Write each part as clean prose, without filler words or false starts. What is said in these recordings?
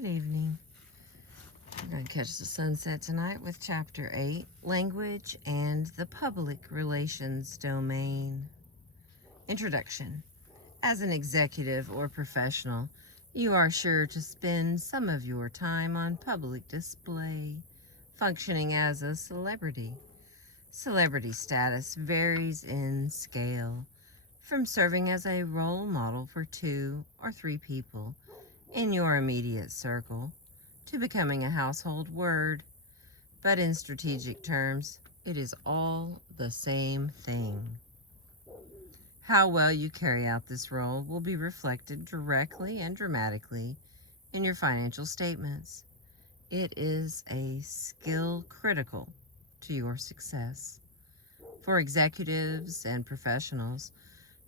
Good evening. We're going to catch the sunset tonight with Chapter 8, Language and the Public Relations Domain. Introduction. As an executive or professional, you are sure to spend some of your time on public display, functioning as a celebrity. Celebrity status varies in scale, from serving as a role model for 2 or 3 people in your immediate circle to becoming a household word, but in strategic terms, it is all the same thing. How well you carry out this role will be reflected directly and dramatically in your financial statements. It is a skill critical to your success. For executives and professionals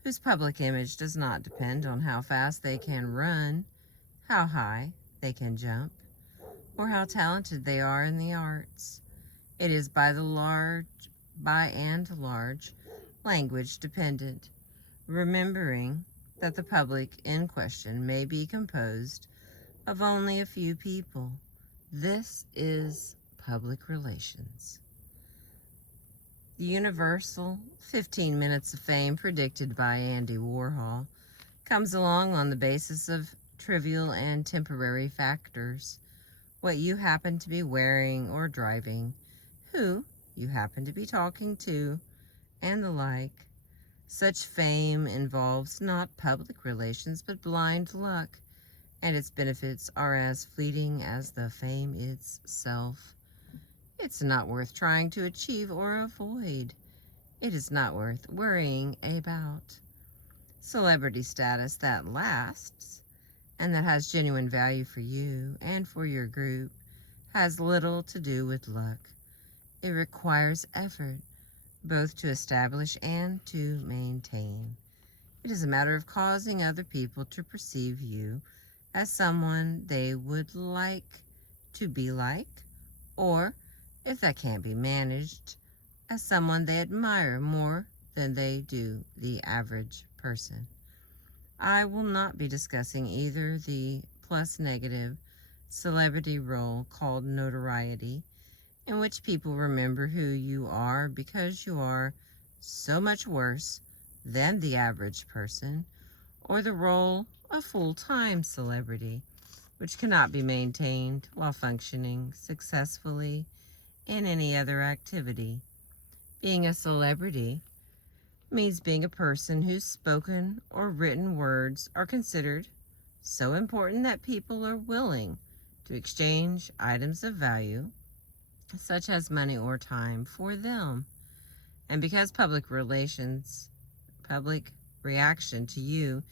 whose public image does not depend on how fast they can run, how high they can jump, or how talented they are in the arts, it is by and large language dependent, remembering that the public in question may be composed of only a few people. This is public relations. The universal 15 minutes of fame predicted by Andy Warhol comes along on the basis of trivial and temporary factors: what you happen to be wearing or driving, who you happen to be talking to, and the like. Such fame involves not public relations but blind luck, and its benefits are as fleeting as the fame itself. It's not worth trying to achieve or avoid. It is not worth worrying about. Celebrity status that lasts and that has genuine value for you and for your group has little to do with luck. It requires effort, both to establish and to maintain. It is a matter of causing other people to perceive you as someone they would like to be like, or, if that can't be managed, as someone they admire more than they do the average person. I will not be discussing either the plus-negative celebrity role called notoriety, in which people remember who you are because you are so much worse than the average person, or the role of full-time celebrity, which cannot be maintained while functioning successfully in any other activity. Being a celebrity means being a person whose spoken or written words are considered so important that people are willing to exchange items of value, such as money or time, for them. And because public reaction to you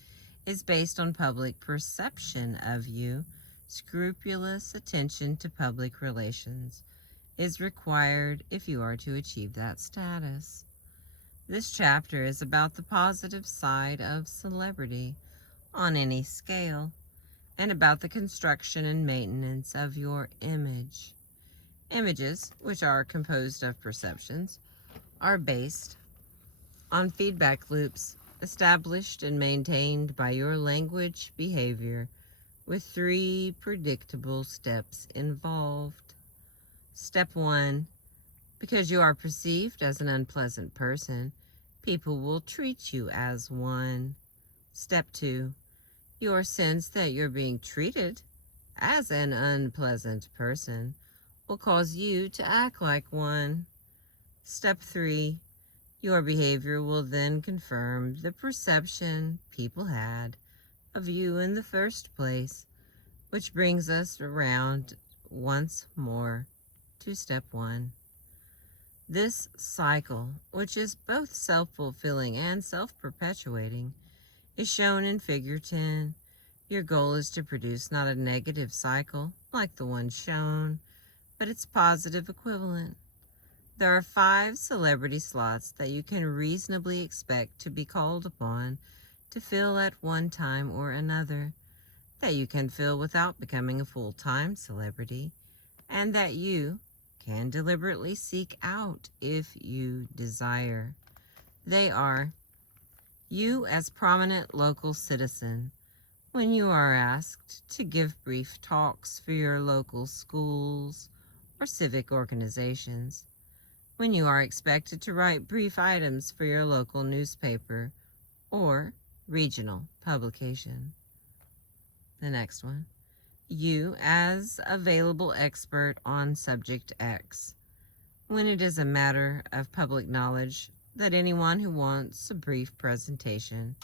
is based on public perception of you, scrupulous attention to public relations is required if you are to achieve that status. This chapter is about the positive side of celebrity on any scale, and about the construction and maintenance of your image. Images, which are composed of perceptions, are based on feedback loops established and maintained by your language behavior, with 3 predictable steps involved. Step 1. Because you are perceived as an unpleasant person, people will treat you as one. Step 2. Your sense that you're being treated as an unpleasant person will cause you to act like one. Step 3. Your behavior will then confirm the perception people had of you in the first place, which brings us around once more to step 1. This cycle, which is both self-fulfilling and self-perpetuating, is shown in Figure 10. Your goal is to produce not a negative cycle like the one shown, but its positive equivalent. There are 5 celebrity slots that you can reasonably expect to be called upon to fill at one time or another, that you can fill without becoming a full-time celebrity, and that you can deliberately seek out if you desire. They are: you as prominent local citizen, when you are asked to give brief talks for your local schools or civic organizations, when you are expected to write brief items for your local newspaper or regional publication. The next one, you as available expert on subject X, when it is a matter of public knowledge that anyone who wants a brief presentation,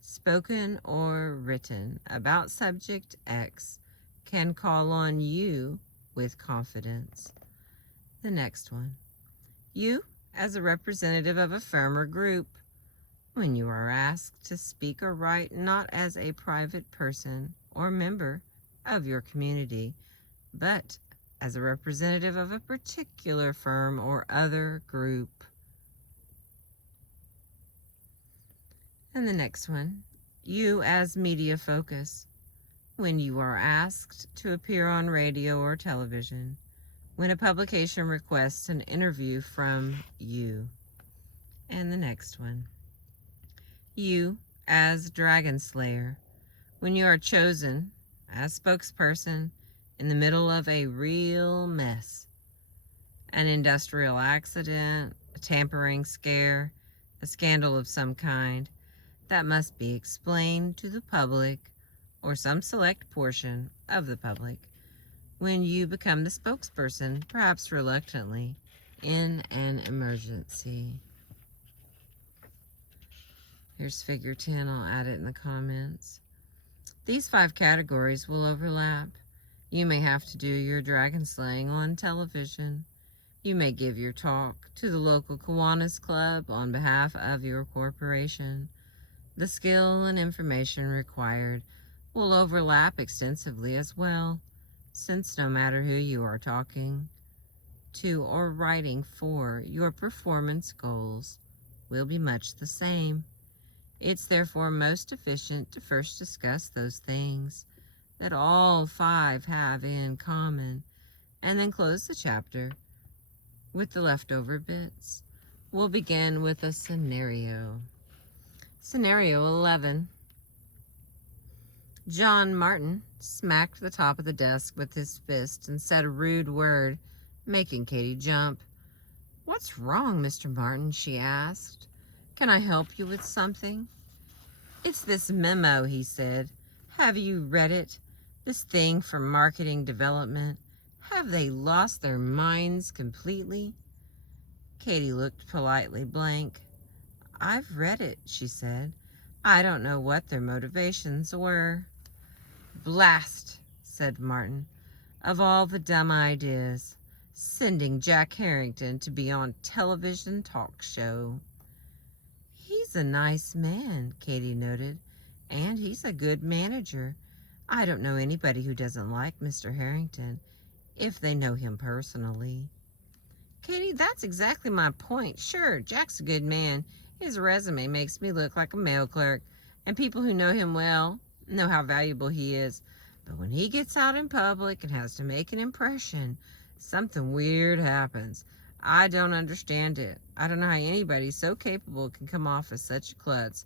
spoken or written, about subject X can call on you with confidence. The next one, you as a representative of a firm or group, when you are asked to speak or write not as a private person or member of your community, but as a representative of a particular firm or other group. And the next one, you as media focus, when you are asked to appear on radio or television, when a publication requests an interview from you. And the next one, you as dragon slayer, when you are chosen as spokesperson in the middle of a real mess, an industrial accident, a tampering scare, a scandal of some kind that must be explained to the public or some select portion of the public, when you become the spokesperson, perhaps reluctantly, in an emergency. Here's figure 10. I'll add it in the comments. These 5 categories will overlap. You may have to do your dragon slaying on television. You may give your talk to the local Kiwanis Club on behalf of your corporation. The skill and information required will overlap extensively as well, since no matter who you are talking to or writing for, your performance goals will be much the same. It's therefore most efficient to first discuss those things that all 5 have in common, and then close the chapter with the leftover bits. We'll begin with a scenario. Scenario 11. John Martin smacked the top of the desk with his fist and said a rude word, making Katie jump. "What's wrong, Mr. Martin?" she asked. "Can I help you with something?" "It's this memo," he said. "Have you read it? This thing for marketing development. Have they lost their minds completely?" Katie looked politely blank. "I've read it," she said. "I don't know what their motivations were." "Blast," said Martin. "Of all the dumb ideas, sending Jack Harrington to be on television talk show." "He's a nice man," Katie noted, "and he's a good manager. I don't know anybody who doesn't like Mr. Harrington, if they know him personally." "Katie, that's exactly my point. Sure, Jack's a good man. His resume makes me look like a mail clerk, and people who know him well know how valuable he is. But when he gets out in public and has to make an impression, something weird happens. I don't understand it. I don't know how anybody so capable can come off as such a klutz,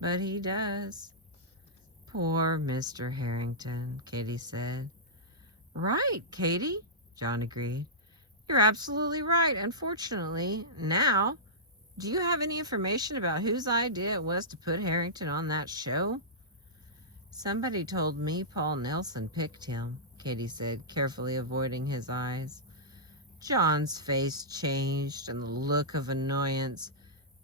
but he does." "Poor Mr. Harrington," Katie said. "Right, Katie," John agreed. "You're absolutely right. Unfortunately, now, do you have any information about whose idea it was to put Harrington on that show?" "Somebody told me Paul Nelson picked him," Katie said, carefully avoiding his eyes. John's face changed, and the look of annoyance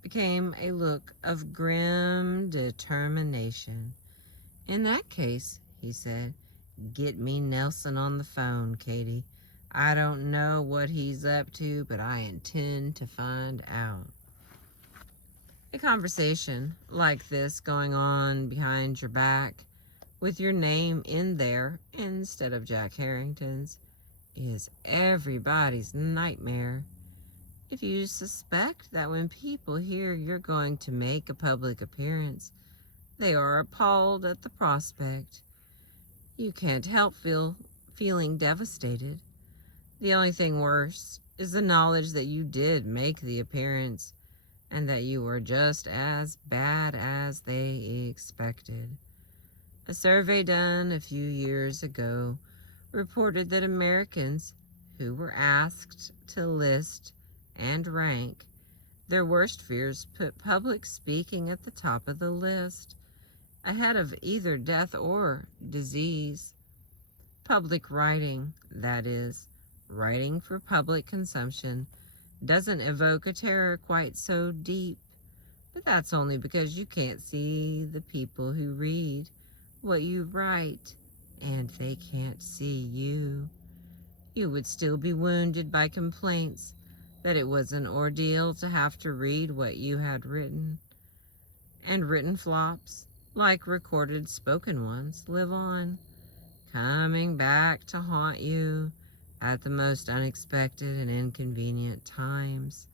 became a look of grim determination. "In that case," he said, "get me Nelson on the phone, Katie. I don't know what he's up to, but I intend to find out." A conversation like this going on behind your back, with your name in there instead of Jack Harrington's, is everybody's nightmare. If you suspect that when people hear you're going to make a public appearance, they are appalled at the prospect, you can't help feeling devastated. The only thing worse is the knowledge that you did make the appearance and that you were just as bad as they expected. A survey done a few years ago reported that Americans who were asked to list and rank their worst fears put public speaking at the top of the list, ahead of either death or disease. Public writing, that is, writing for public consumption, doesn't evoke a terror quite so deep, but that's only because you can't see the people who read what you write, and they can't see you. You would still be wounded by complaints that it was an ordeal to have to read what you had written. And written flops, like recorded spoken ones, live on, coming back to haunt you at the most unexpected and inconvenient times.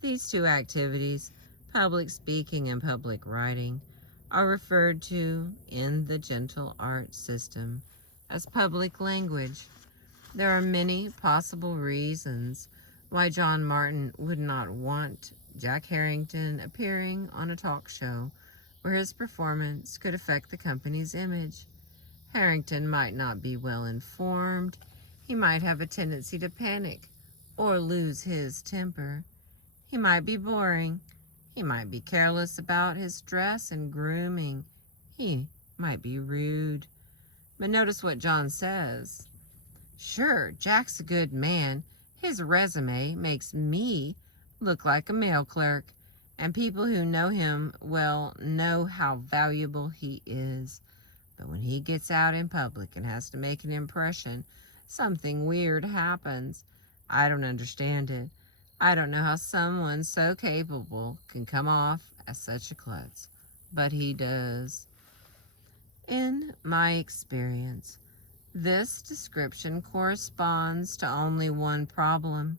These two activities, public speaking and public writing, are referred to in the gentle art system as public language. There are many possible reasons why John Martin would not want Jack Harrington appearing on a talk show where his performance could affect the company's image. Harrington might not be well informed. He might have a tendency to panic or lose his temper. He might be boring. He might be careless about his dress and grooming. He might be rude. But notice what John says. Sure, Jack's a good man. His resume makes me look like a mail clerk, and people who know him well know how valuable he is. But when he gets out in public and has to make an impression, something weird happens. I don't understand it. I don't know how someone so capable can come off as such a klutz, but he does. In my experience, this description corresponds to only one problem,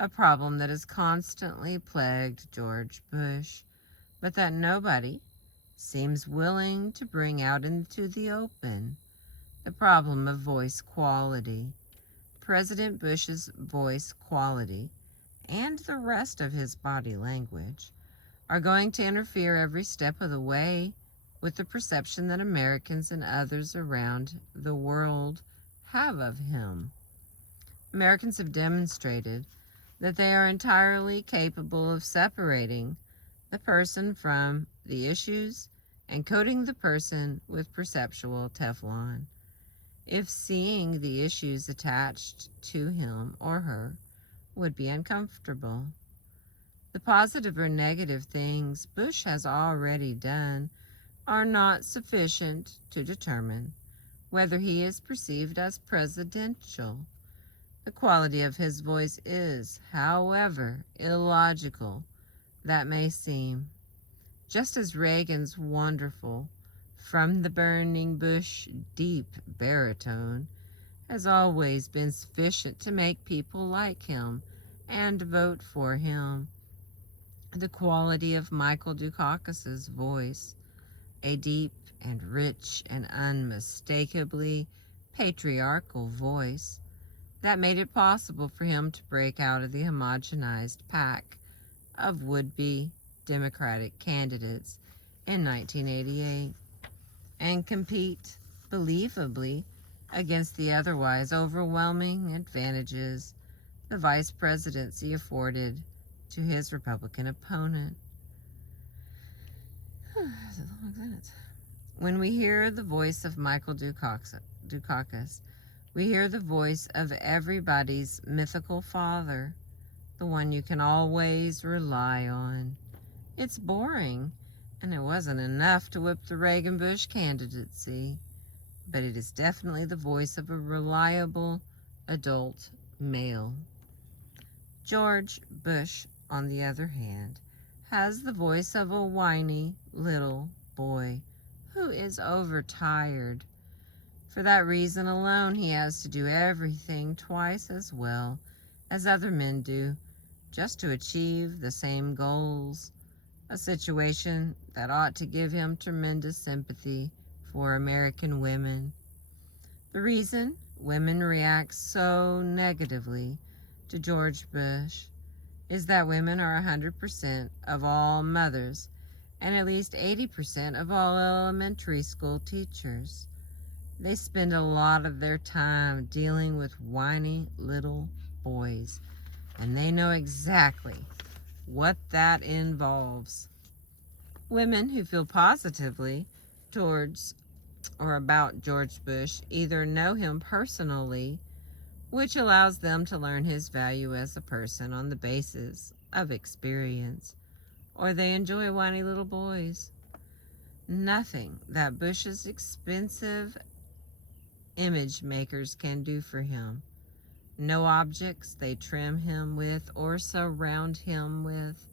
a problem that has constantly plagued George Bush, but that nobody seems willing to bring out into the open: the problem of voice quality. President Bush's voice quality and the rest of his body language are going to interfere every step of the way with the perception that Americans and others around the world have of him. Americans have demonstrated that they are entirely capable of separating the person from the issues and coating the person with perceptual Teflon. If seeing the issues attached to him or her would be uncomfortable. The positive or negative things Bush has already done are not sufficient to determine whether he is perceived as presidential. The quality of his voice is, however illogical that may seem, just as Reagan's wonderful, from the burning bush deep baritone has always been sufficient to make people like him and vote for him. The quality of Michael Dukakis's voice, a deep and rich and unmistakably patriarchal voice, that made it possible for him to break out of the homogenized pack of would-be Democratic candidates in 1988 and compete believably against the otherwise overwhelming advantages the vice presidency afforded to his Republican opponent. That's a long sentence. When we hear the voice of Michael Dukakis, we hear the voice of everybody's mythical father, the one you can always rely on. It's boring, and it wasn't enough to whip the Reagan-Bush candidacy, but it is definitely the voice of a reliable adult male. George Bush, on the other hand, has the voice of a whiny little boy who is overtired. For that reason alone, he has to do everything twice as well as other men do, just to achieve the same goals, a situation that ought to give him tremendous sympathy for American women. The reason women react so negatively to George Bush is that women are 100% of all mothers, and at least 80% of all elementary school teachers. They spend a lot of their time dealing with whiny little boys, and they know exactly what that involves. Women who feel positively towards or about George Bush either know him personally, which allows them to learn his value as a person on the basis of experience, or they enjoy whiny little boys. Nothing that Bush's expensive image makers can do for him. No objects they trim him with or surround him with.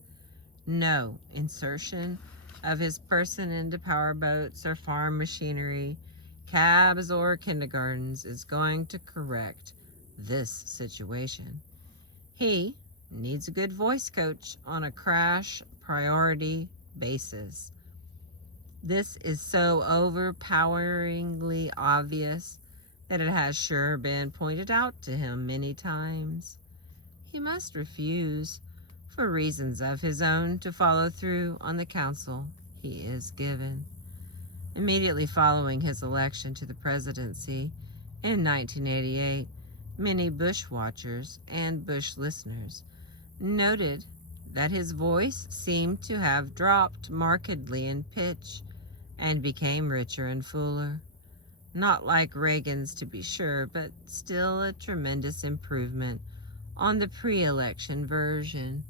No insertion of his person into power boats or farm machinery, cabs or kindergartens is going to correct this situation. He needs a good voice coach on a crash priority basis. This is so overpoweringly obvious that it has sure been pointed out to him many times. He must refuse, for reasons of his own, to follow through on the counsel he is given. Immediately following his election to the presidency in 1988, many Bush watchers and Bush listeners noted that his voice seemed to have dropped markedly in pitch and became richer and fuller. Not like Reagan's, to be sure, but still a tremendous improvement on the pre-election version.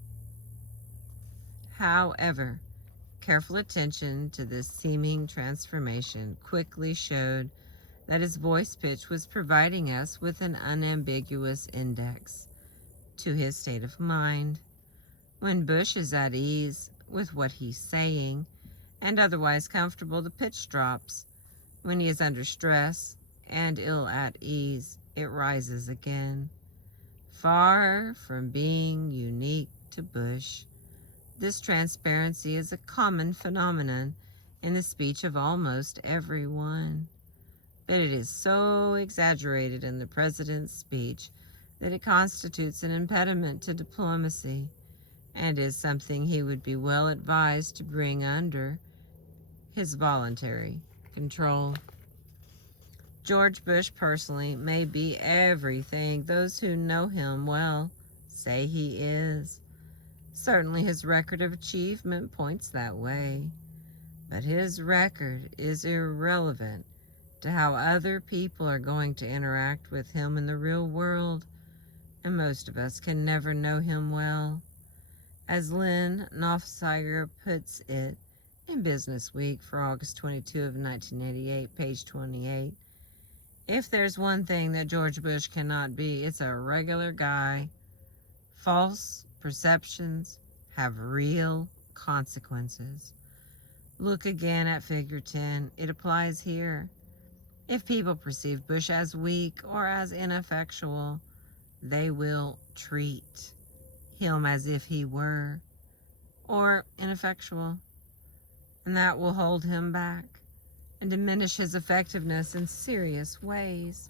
However, careful attention to this seeming transformation quickly showed that his voice pitch was providing us with an unambiguous index to his state of mind. When Bush is at ease with what he's saying and otherwise comfortable, the pitch drops. When he is under stress and ill at ease, it rises again. Far from being unique to Bush, this transparency is a common phenomenon in the speech of almost everyone. But it is so exaggerated in the president's speech that it constitutes an impediment to diplomacy and is something he would be well advised to bring under his voluntary control. George Bush personally may be everything those who know him well say he is. Certainly his record of achievement points that way, but his record is irrelevant to how other people are going to interact with him in the real world, and most of us can never know him well. As Lynn Nofziger puts it in Business Week for August 22 of 1988, page 28, if there's one thing that George Bush cannot be, it's a regular guy. False perceptions have real consequences. Look again at figure 10. It applies here. If people perceive Bush as weak or as ineffectual, they will treat him as if he were, or ineffectual, and that will hold him back and diminish his effectiveness in serious ways.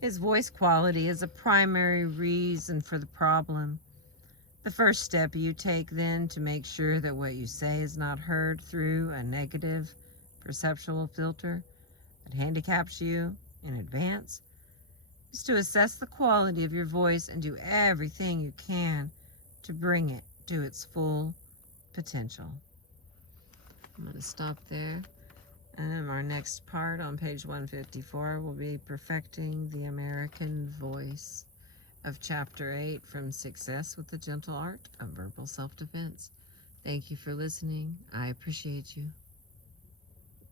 His voice quality is a primary reason for the problem. The first step you take then to make sure that what you say is not heard through a negative perceptual filter that handicaps you in advance is to assess the quality of your voice and do everything you can to bring it to its full potential. I'm going to stop there. Our next part on page 154 will be Perfecting the American Voice of Chapter 8 from Success with the Gentle Art of Verbal Self-Defense. Thank you for listening. I appreciate you.